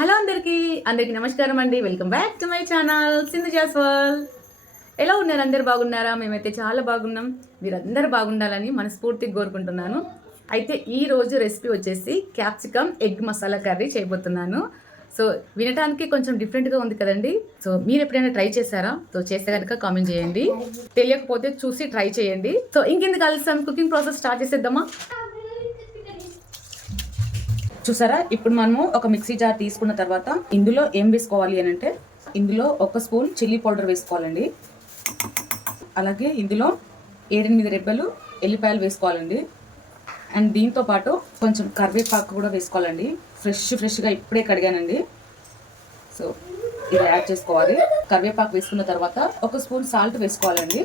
Hello అందరికీ నమస్కారం అండి. Welcome back to my channel Sindhu Jaswal. ఎలా ఉన్నారు? అందరు బాగున్నారా? మేమైతే చాలా బాగున్నాం. మీరందరూ బాగుండాలని మనస్ఫూర్తిగా కోరుకుంటున్నాను. అయితే ఈ రోజు రెసిపీ వచ్చేసి క్యాప్సికమ్ ఎగ్ మసాలా కర్రీ చేయబోతున్నాను. సో వినటానికి కొంచెం డిఫరెంట్గా ఉంది కదండి. సో మీరు ఎప్పుడైనా ట్రై చేశారా? సో చేస్తే కనుక కామెంట్ చేయండి. తెలియకపోతే చూసి ట్రై చేయండి. సో ఇంకెందుకు ఆలస్యం, కుకింగ్ ప్రాసెస్ స్టార్ట్ చేసేద్దామా? చూసారా, ఇప్పుడు మనము ఒక మిక్సీ జార్ తీసుకున్న తర్వాత ఇందులో ఏం వేసుకోవాలి అని అంటే, ఇందులో 1 స్పూన్ చిల్లీ పౌడర్ వేసుకోవాలండి. అలాగే ఇందులో 7-8 రెబ్బలు ఎల్లిపాయలు వేసుకోవాలండి. అండ్ దీంతో పాటు కొంచెం కరివేపాకు కూడా వేసుకోవాలండి. ఫ్రెష్గా ఇప్పుడే కడిగానండి. సో ఇది యాడ్ చేసుకోవాలి. కరివేపాకు వేసుకున్న తర్వాత 1 స్పూన్ సాల్ట్ వేసుకోవాలండి.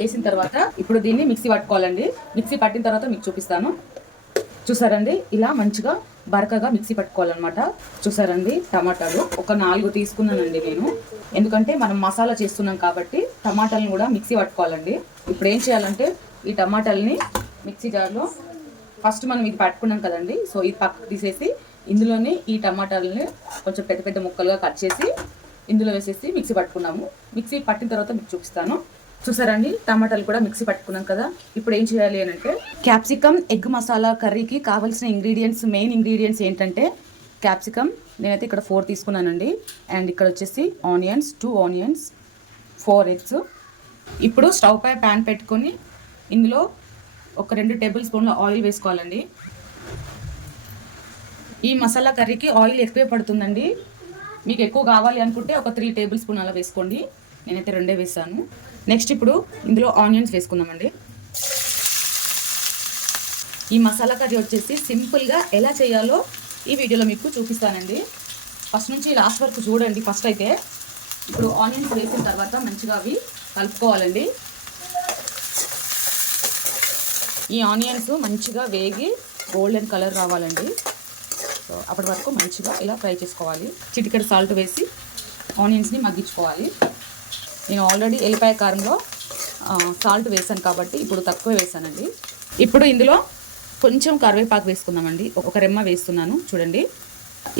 వేసిన తర్వాత ఇప్పుడు దీన్ని మిక్సీ పట్టుకోవాలండి. మిక్సీ పట్టిన తర్వాత మీకు చూపిస్తాను. చూసారండి, ఇలా మంచిగా బరకగా మిక్సీ పట్టుకోవాలన్నమాట. చూసారండి, టమాటాలు ఒక 4 తీసుకున్నానండి నేను, ఎందుకంటే మనం మసాలా చేస్తున్నాం కాబట్టి టమాటాలను కూడా మిక్సీ పట్టుకోవాలండి. ఇప్పుడు ఏం చేయాలంటే, ఈ టమాటాలని మిక్సీ జార్లో ఫస్ట్ మనం ఇది పట్టుకున్నాం కదండి, సో ఇది పక్కకు తీసేసి ఇందులోనే ఈ టమాటాలని కొంచెం పెద్ద పెద్ద ముక్కలుగా కట్ చేసి ఇందులో వేసేసి మిక్సీ పట్టుకున్నాము. మిక్సీ పట్టిన తర్వాత మీకు చూపిస్తాను. చూసారండి, టమాటాలు కూడా మిక్సీ పట్టుకున్నాం కదా. ఇప్పుడు ఏం చేయాలి అని అంటే, క్యాప్సికమ్ ఎగ్ మసాలా కర్రీకి కావాల్సిన మెయిన్ ఇంగ్రీడియంట్స్ ఏంటంటే, క్యాప్సికమ్ నేనైతే ఇక్కడ 4 తీసుకున్నానండి. అండ్ ఇక్కడ వచ్చేసి ఆనియన్స్, 2 ఆనియన్స్, 4 ఎగ్స్. ఇప్పుడు స్టవ్ పై ప్యాన్ పెట్టుకొని ఇందులో ఒక 2 టేబుల్ స్పూన్ల ఆయిల్ వేసుకోవాలండి. ఈ మసాలా కర్రీకి ఆయిల్ ఎక్కువే పడుతుందండి. మీకు ఎక్కువ కావాలి అనుకుంటే ఒక 3 టేబుల్ స్పూన్ అలా వేసుకోండి. నేనైతే 2 వేసాను. నెక్స్ట్ ఇప్పుడు ఇందులో ఆనియన్స్ వేసుకుందామండి. ఈ మసాలా కర్రీ వచ్చేసి సింపుల్గా ఎలా చేయాలో ఈ వీడియోలో మీకు చూపిస్తానండి. ఫస్ట్ నుంచి లాస్ట్ వరకు చూడండి. ఫస్ట్ అయితే ఇప్పుడు ఆనియన్స్ వేసిన తర్వాత మంచిగా అవి కలుపుకోవాలండి. ఈ ఆనియన్స్ మంచిగా వేగి గోల్డెన్ కలర్ రావాలండి. సో అప్పటి వరకు మంచిగా ఇలా ఫ్రై చేసుకోవాలి. చిటికెడు సాల్ట్ వేసి ఆనియన్స్ని మగ్గించుకోవాలి. నేను ఆల్రెడీ ఎల్లిపాయ కారంలో సాల్ట్ వేసాను కాబట్టి ఇప్పుడు తక్కువ వేసానండి. ఇప్పుడు ఇందులో కొంచెం కరివేపాకు వేసుకుందామండి. ఒక రెమ్మ వేస్తున్నాను. చూడండి,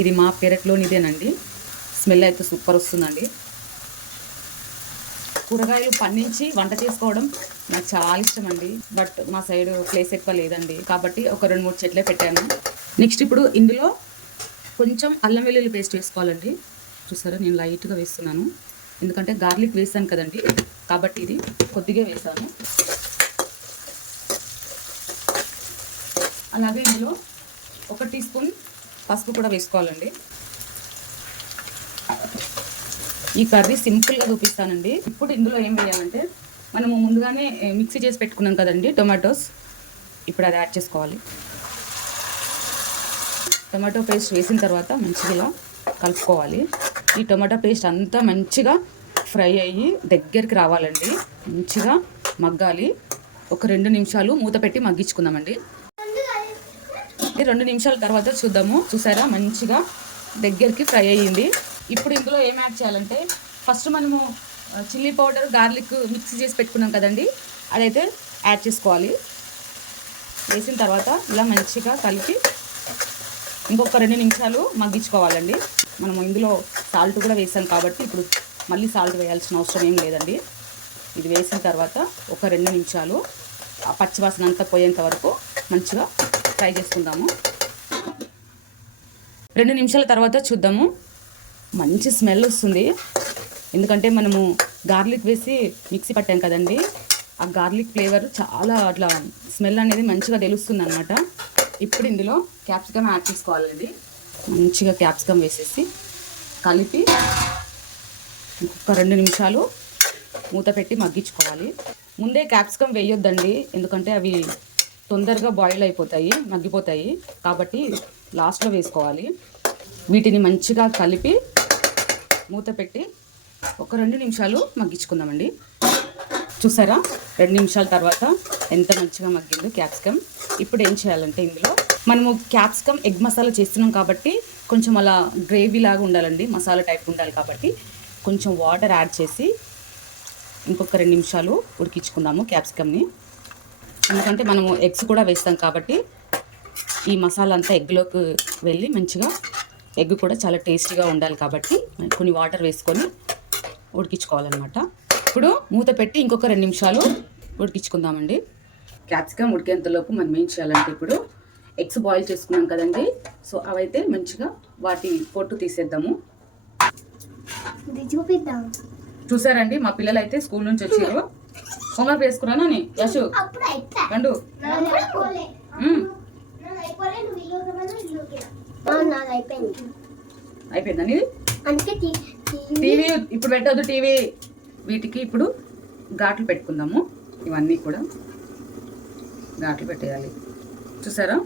ఇది మా పెరట్లోనిదేనండి. స్మెల్ అయితే సూపర్ వస్తుందండి. కూరగాయలు పండించి వంట చేసుకోవడం నాకు చాలా ఇష్టం అండి. బట్ మా సైడ్ ప్లేస్ ఎక్కువ లేదండి, కాబట్టి ఒక 2-3 చెట్లే పెట్టాను. నెక్స్ట్ ఇప్పుడు ఇందులో కొంచెం అల్లం వెల్లుల్లి పేస్ట్ వేసుకోవాలండి. చూసారా, నేను లైట్గా వేస్తున్నాను, ఎందుకంటే గార్లిక్ వేసాను కదండి, కాబట్టి ఇది కొద్దిగా వేసాను. అలాగే ఇందులో 1 టీ స్పూన్ పసుపు కూడా వేసుకోవాలండి. ఈ కర్రీ సింపుల్గా చూపిస్తానండి. ఇప్పుడు ఇందులో ఏం వేయాలంటే, మనము ముందుగానే మిక్సీ చేసి పెట్టుకున్నాం కదండి టొమాటోస్, ఇప్పుడు అది యాడ్ చేసుకోవాలి. టొమాటో పేస్ట్ వేసిన తర్వాత మంచిగా ఇలా కలుపుకోవాలి. ఈ టొమాటో పేస్ట్ అంతా మంచిగా ఫ్రై అయ్యి దగ్గరికి రావాలండి. మంచిగా మగ్గాలి. ఒక 2 నిమిషాలు మూత పెట్టి మగ్గించుకుందామండి. 2 నిమిషాల తర్వాత చూద్దాము. చూసారా, మంచిగా దగ్గరికి ఫ్రై అయ్యింది. ఇప్పుడు ఇందులో ఏం యాడ్ చేయాలంటే, ఫస్ట్ మనము చిల్లీ పౌడర్, గార్లిక్ మిక్సీ చేసి పెట్టుకున్నాం కదండి, అదైతే యాడ్ చేసుకోవాలి. వేసిన తర్వాత ఇలా మంచిగా కలిపి ఇంకొక 2 నిమిషాలు మగ్గించుకోవాలండి. మనము ఇందులో సాల్ట్ కూడా వేసాం కాబట్టి ఇప్పుడు మళ్ళీ సాల్ట్ వేయాల్సిన అవసరం ఏం లేదండి. ఇది వేసిన తర్వాత ఒక 2 నిమిషాలు ఆ పచ్చివాసన అంతా పోయేంత వరకు మంచిగా ఫ్రై చేసుకుందాము. 2 నిమిషాల తర్వాత చూద్దాము. మంచి స్మెల్ వస్తుంది, ఎందుకంటే మనము గార్లిక్ వేసి మిక్సీ పట్టాం కదండి. ఆ గార్లిక్ ఫ్లేవర్ చాలా అట్లా స్మెల్ అనేది మంచిగా తెలుస్తుంది అన్నమాట. ఇప్పుడు ఇందులో క్యాప్సికమ్ యాడ్ చేసుకోవాలండి. మంచిగా క్యాప్సికమ్ వేసేసి కలిపి ఒక 2 నిమిషాలు మూత పెట్టి మగ్గించుకోవాలి. ముందే క్యాప్సికమ్ వేయొద్దండి, ఎందుకంటే అవి తొందరగా బాయిల్ అయిపోతాయి, మగ్గిపోతాయి, కాబట్టి లాస్ట్లో వేసుకోవాలి. వీటిని మంచిగా కలిపి మూత పెట్టి ఒక 2 నిమిషాలు మగ్గించుకుందామండి. చూసారా, 2 నిమిషాల తర్వాత ఎంత మంచిగా మగ్గిందో క్యాప్సికమ్. ఇప్పుడు ఏం చేయాలంటే, ఇందులో మనము క్యాప్సికమ్ ఎగ్ మసాలా చేస్తున్నాం కాబట్టి కొంచెం అలా గ్రేవీ లాగా ఉండాలండి, మసాలా టైప్ ఉండాలి కాబట్టి కొంచెం వాటర్ యాడ్ చేసి ఇంకొక 2 నిమిషాలు ఉడికించుకుందాము క్యాప్సికమ్ని. ఎందుకంటే మనము ఎగ్స్ కూడా వేస్తాం కాబట్టి ఈ మసాలా అంతా ఎగ్లోకి వెళ్ళి మంచిగా ఎగ్ కూడా చాలా టేస్టీగా ఉండాలి కాబట్టి కొన్ని వాటర్ వేసుకొని ఉడికించుకోవాలన్నమాట. ఇప్పుడు మూత పెట్టి ఇంకొక 2 నిమిషాలు ఉడికించుకుందామండి. క్యాప్సికమ్ ఉడికేంతలోపు మనం ఏం చేయాలంటే ఇప్పుడు ఎగ్స్ బాయిల్ చేసుకున్నాం కదండి, సో అవైతే మంచిగా వాటి పొట్టు తీసేద్దాము. చూసారండి మా పిల్లలు అయితే స్కూల్ నుంచి వచ్చారు. హోంవర్క్ వేసుకున్నానా నీ యశు రండు అయిపోయిందని టీవీ ఇప్పుడు పెట్టద్దు టీవీ. వీటికి ఇప్పుడు ఘాట్లు పెట్టుకుందాము. ఇవన్నీ కూడా ఘాట్లు పెట్టేయాలి. చూసారా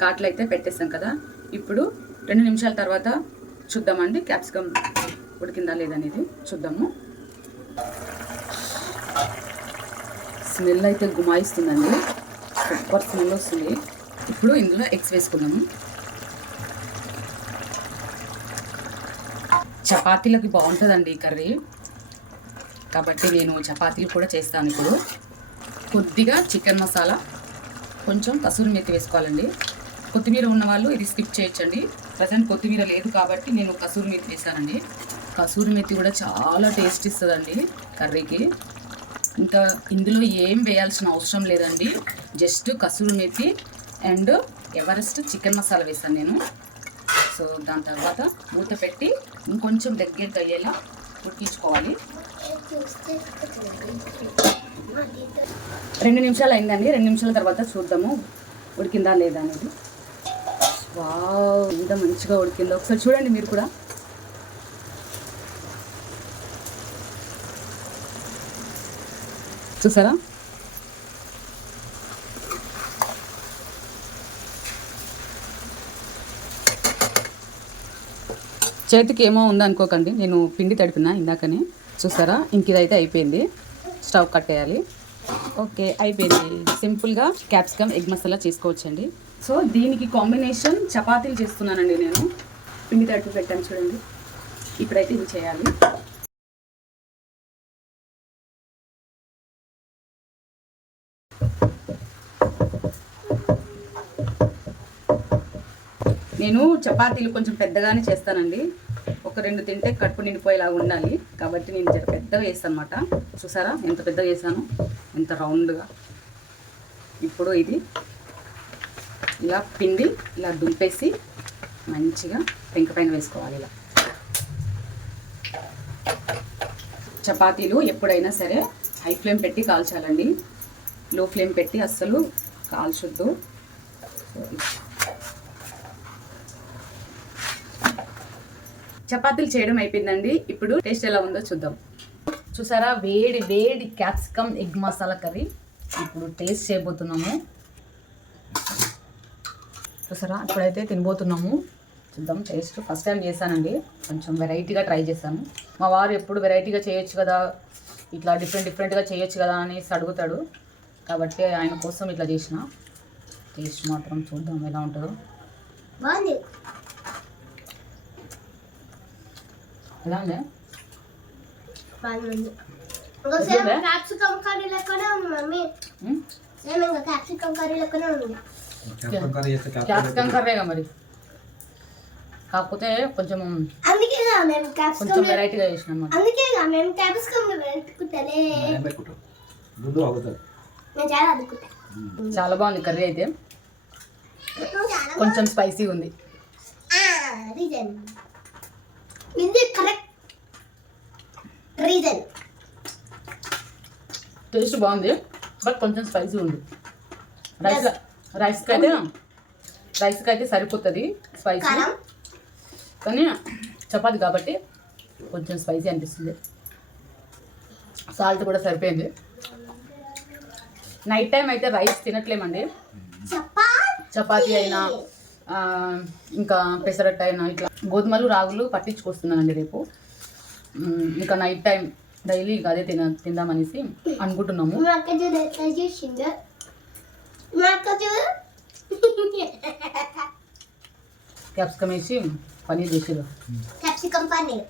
ఘాట్లు అయితే పెట్టేస్తాం కదా. ఇప్పుడు 2 నిమిషాల తర్వాత చూద్దామండి క్యాప్సికమ్ ఉడికిందా లేదనేది చూద్దాము. స్మెల్ అయితే గుమాయిస్తుందండి, సూపర్ స్మెల్ వస్తుంది. ఇప్పుడు ఇందులో ఎగ్స్ వేసుకుందాము. చపాతీలకి బాగుంటుందండి ఈ కర్రీ, కాబట్టి నేను చపాతీలు కూడా చేస్తాను. ఇప్పుడు కొద్దిగా చికెన్ మసాలా, కొంచెం కసూరి మెత్తి వేసుకోవాలండి. కొత్తిమీర ఉన్న వాళ్ళు ఇది స్కిప్ చేయొచ్చండి. ప్రజెంట్ కొత్తిమీర లేదు కాబట్టి నేను కసూరి మెత్తి వేసానండి. కసూరి మెత్తి కూడా చాలా టేస్ట్ ఇస్తుందండి కర్రీకి. ఇంకా ఇందులో ఏం వేయాల్సిన అవసరం లేదండి, just kasuri methi and Everest chicken masala వేసాను నేను. సో దాని తర్వాత మూత పెట్టి ఇంకొంచెం దగ్గరికి అయ్యేలా ఉడికించుకోవాలి. 2 నిమిషాలు అయిందండి. 2 నిమిషాల తర్వాత చూద్దాము ఉడికిందా లేదా అనేది. వావ్, ఎంత మంచిగా ఉడికిందో ఒకసారి చూడండి మీరు కూడా. చూసారా చేతికి ఏమో ఉందనుకోకండి, నేను పిండి తడిపినా ఇందాకనే. చూసారా ఇంక ఇదైతే అయిపోయింది, స్టవ్ కట్టేయాలి. ఓకే అయిపోయింది. సింపుల్గా క్యాప్సికమ్ ఎగ్ మసాలా చేసుకోవచ్చండి. సో దీనికి కాంబినేషన్ చపాతీలు చేస్తున్నానండి నేను. పిండి తడిపి పెట్టాను చూడండి. ఇప్పుడైతే ఇది చేయాలి. నేను చపాతీలు కొంచెం పెద్దగానే చేస్తానండి. ఒక 2 తింటే కడుపు నిండిపోయేలాగా ఉండాలి కాబట్టి నేను జర పెద్దగా వేస్తాను అనమాట. చూసారా ఎంత పెద్దగా వేసాను, ఎంత రౌండ్గా. ఇప్పుడు ఇది ఇలా పిండి ఇలా దుంపేసి మంచిగా పెంక పైన వేసుకోవాలి. ఇలా చపాతీలు ఎప్పుడైనా సరే హై ఫ్లేమ్ పెట్టి కాల్చాలండి, లో ఫ్లేమ్ పెట్టి అస్సలు కాల్చొద్దు. చపాతీలు చేయడం అయిపోయిందండి. ఇప్పుడు టేస్ట్ ఎలా ఉందో చూద్దాం. చూసారా వేడి వేడి క్యాప్సికమ్ ఎగ్ మసాలా కర్రీ ఇప్పుడు టేస్ట్ చేయబోతున్నాము. చూసారా ఇప్పుడైతే తినబోతున్నాము. చూద్దాం టేస్ట్. ఫస్ట్ టైం చేశానండి, కొంచెం వెరైటీగా ట్రై చేశాను. మా వారు ఎప్పుడు వెరైటీగా చేయొచ్చు కదా, ఇట్లా డిఫరెంట్గా చేయొచ్చు కదా అని అడుగుతాడు, కాబట్టి ఆయన కోసం ఇట్లా చేసిన. టేస్ట్ మాత్రం చూద్దాం ఎలా ఉంటుందో. ఎలా ఉంది? క్యాప్సికమ్ కర్రీ లెక్కనే ఉంది మమ్మీ. క్యాప్సికమ్ కర్రీ లెక్కనే ఉంది. క్యాప్సికమ్ కర్రీగా మరి, కాకపోతే కొంచెం అందుకే మేము కొంచెం వెరైటీగా చేసినాం. అందుకే మేము క్యాప్సికమ్ పెట్టుకుంటలే. చాలా బాగుంది కర్రీ అయితే, కొంచెం స్పైసీ ఉంది. టేస్ట్ బాగుంది బట్ కొంచెం స్పైసీ ఉంది. రైస్కి అయితే సరిపోతుంది స్పైసీ, కానీ చపాతి కాబట్టి కొంచెం స్పైసీ అనిపిస్తుంది. సాల్ట్ కూడా సరిపోయింది. నైట్ టైం అయితే రైస్ తినట్లేమండి, చపాతీ అయినా ఇంకా పెసరట్టు అయినా ఇట్లా గోధుమలు రాగులు పట్టించుకొస్తున్నానండి రేపు. ఇంకా నైట్ టైం డైలీ ఇక అదే తిందామనేసి అనుకుంటున్నాము. క్యాప్సికమ్ వేసి పనీర్ చేసారు. క్యాప్సికమ్ పనీర్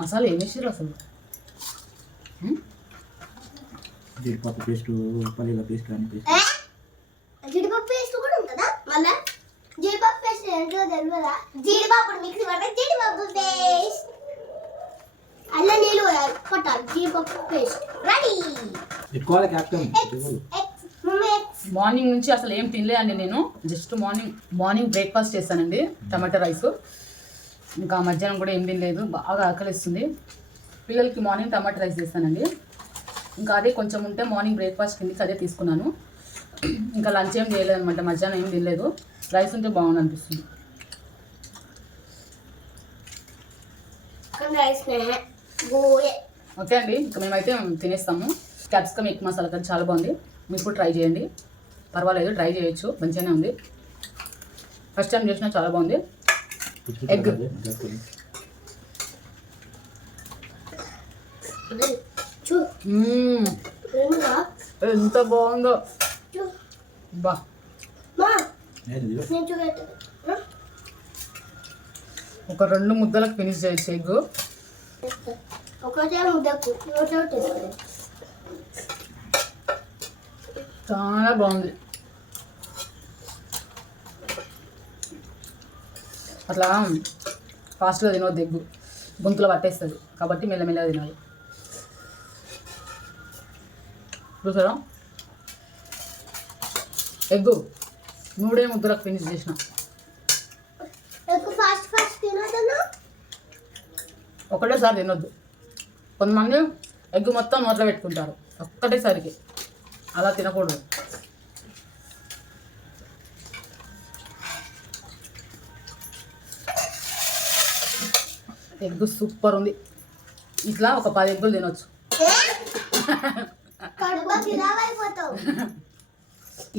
మసాలా ఏం వేసారు అసలు? జీడిపప్పు పేస్ట్, పల్లీల పేస్ట్, జీడిపప్పు పేస్ట్ కూడా ఉంటుందా? మళ్ళీ జీడిపప్పు పేస్ట్ ఏంటో తెలియదా జీడిపప్పు మిక్సీ పడితే జీడిపప్పు పేస్ట్ అల్ల నీళ్ళు కొట్టాలి జీడిపప్పు పేస్ట్ రెడీ పెట్టుకోవాలి క్యాప్టెన్ మమ్మీ మార్నింగ్ నుంచి అసలు ఏం తినలేదండి నేను. జస్ట్ మార్నింగ్ బ్రేక్ఫాస్ట్ చేశానండి, టమాటా రైస్. ఇంకా మధ్యాహ్నం కూడా ఏం తినలేదు, బాగా ఆకలిస్తుంది. పిల్లలకి మార్నింగ్ టమాటా రైస్ చేస్తానండి. ఇంకా అదే కొంచెం ఉంటే మార్నింగ్ బ్రేక్ఫాస్ట్ కిందకి అదే తీసుకున్నాను. ఇంకా లంచ్ ఏం చేయలేదు అనమాట, మధ్యాహ్నం ఏం తినలేదు. రైస్ ఉంటే బాగుంది అనిపిస్తుంది. ఓకే అండి, ఇంకా మేమైతే తినేస్తాము. క్యాప్సికమ్ ఎగ్ మసాలా కర్రీ చాలా బాగుంది, మీరు కూడా ట్రై చేయండి. పర్వాలేదు, ట్రై చేయొచ్చు, మంచిగానే ఉంది. ఫస్ట్ టైం చేసినా చాలా బాగుంది. ఎగ్ ఎంత బాగుందో బా. ఒక 2 ముద్దలకు ఫినిష్ చేయొచ్చు ఎగ్. ఒకటే ముద్దకు చాలా బాగుంది. అట్లా ఫాస్ట్గా తినవద్దు, ఎగ్గు గొంతులో పట్టేస్తుంది, కాబట్టి మెల్లమెల్లగా తినాలి. చూసారా, ఎగ్గు 3 ముద్దలకు ఫినిష్ చేసిన. ఫాస్ట్ తినదన్నా ఒకటేసారి తినొద్దు. కొంతమంది ఎగ్గు మొత్తం నోట్లో పెట్టుకుంటారు ఒక్కటేసరికి, అలా తినకూడదు. ఎగ్గు సూపర్ ఉంది. ఇట్లా ఒక 10 ఎగ్గులు తినొచ్చు.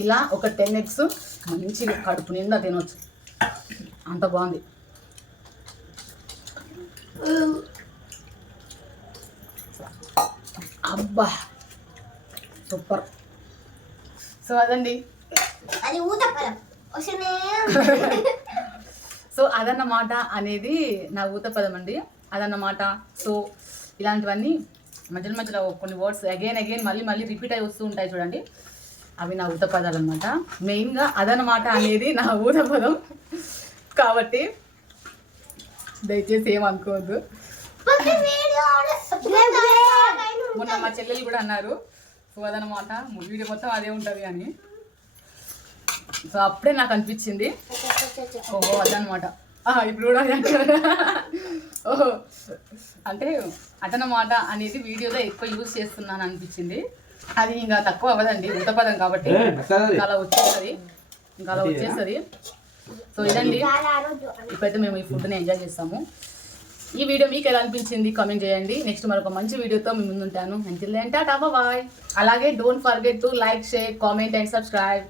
ఇలా ఒక 10 ఎగ్స్ మంచిగా కడుపు నిండా తినొచ్చు, అంత బాగుంది. అబ్బా సూపర్. సో అదండి, అది ఊతపరం సో అదన్నమాట అనేది నా ఊత పదం అండి, అదన్నమాట. సో ఇలాంటివన్నీ మధ్యలో మధ్యలో కొన్ని వర్డ్స్ అగైన్ మళ్ళీ రిపీట్ అయి వస్తూ ఉంటాయి చూడండి, అవి నా ఊత పదాలు అనమాట. మెయిన్గా అదన్నమాట అనేది నా ఊత పదం కాబట్టి దయచేసి ఏమనుకోవద్దు. మొన్న మా చెల్లెలు కూడా అన్నారు, సో అదనమాట వీడియో మొత్తం అదే ఉంటుంది అని. సో అప్పుడే నాకు అనిపించింది, ఓహో అదనమాట, ఇప్పుడు కూడా ఓహో అంటే అదనమాట అనేది వీడియోలో ఎక్కువ యూజ్ చేస్తున్నాను అనిపించింది. అది ఇంకా తక్కువ అవ్వదండి, ఉత్తపదం కాబట్టి అలా వచ్చేస్తుంది. సో ఇదండి, ఇప్పుడైతే మేము ఈ ఫుడ్ని ఎంజాయ్ చేస్తాము. ఈ వీడియో మీకు ఎలా అనిపించింది కామెంట్ చేయండి. నెక్స్ట్ మరొక మంచి వీడియోతో మీ ముందుంటాను. Until then tata bye. అలాగే don't forget to like, share, comment and subscribe.